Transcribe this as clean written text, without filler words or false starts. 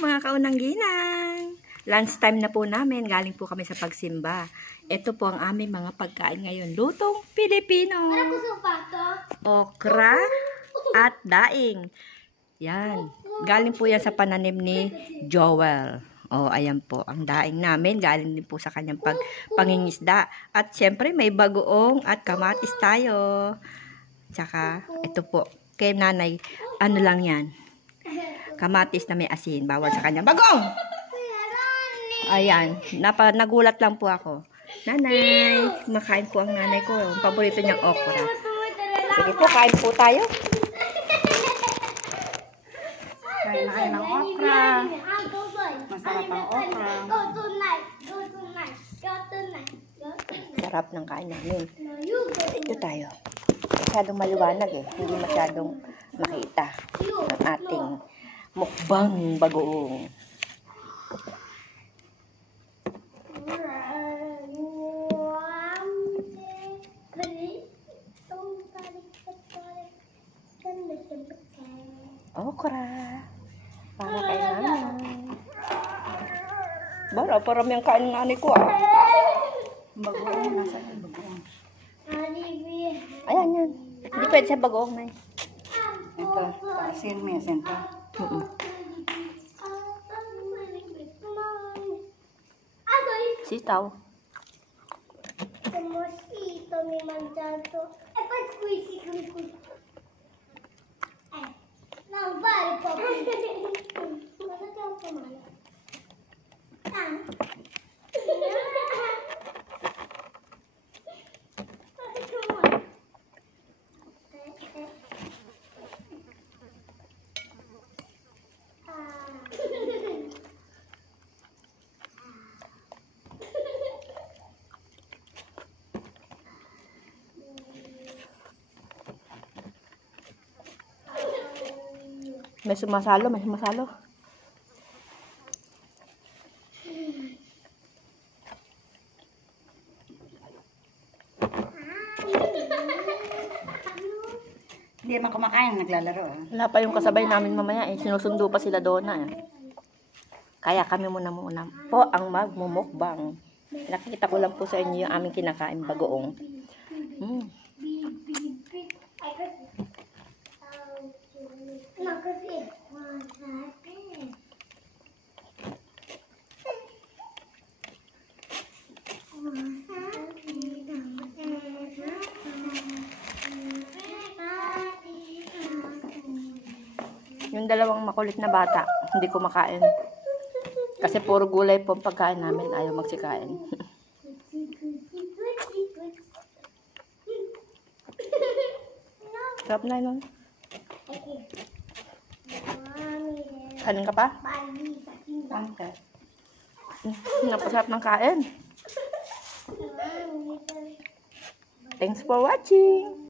mga kaunang ginang. Lunch time na po namin. Galing po kami sa pagsimba. Ito po ang aming mga pagkain ngayon. Lutong Pilipino. Okra at daing. Yan. Galing po yan sa pananim ni Joel. O, ayan po. Ang daing namin. Galing din po sa kanyang pangingisda. At syempre, may bagoong at kamatis tayo. Tsaka, ito po. Kay nanay, ano lang yan? Kamatis na may asin. Bawal sa kanyang bagoong! Ayan. Nagulat lang po ako. Nanay, makain po ang nanay ko. Ang paborito niyang okra. Sige po, kain po tayo. Kain na kayo ng okra. Masarap ang okra. Sarap ng kain namin. Ito tayo. Masyadong maliwanag eh. Hindi masyadong makita ang ating mukbang bagoong. Okra. Para kay nanay. Bara, parang yung kain ng nanay ko ah. Bagoong, nasa yung bagoong. Ayan yan. Hindi pwede sa bagoong na Ito, asin, may asin to. Sitaw. Mosquito mi mangiato e poi squishy. Non vale proprio. Cosa ti ho male? May sumasalo, may sumasalo. Hindi naman kumakain, naglalaro. Wala pa yung kasabay namin mamaya eh. Sinusundo pa sila doon na eh. Kaya kami muna po ang magmumukbang. Nakikita ko lang po sa inyo yung aming kinakain bagoong. Yung dalawang makulit na bata, hindi kumakain. Kasi puro gulay po ang pagkain namin, ayaw magsikain. Sarap na yun. Kanin ka pa? Napasarap ng kain. Thanks for watching!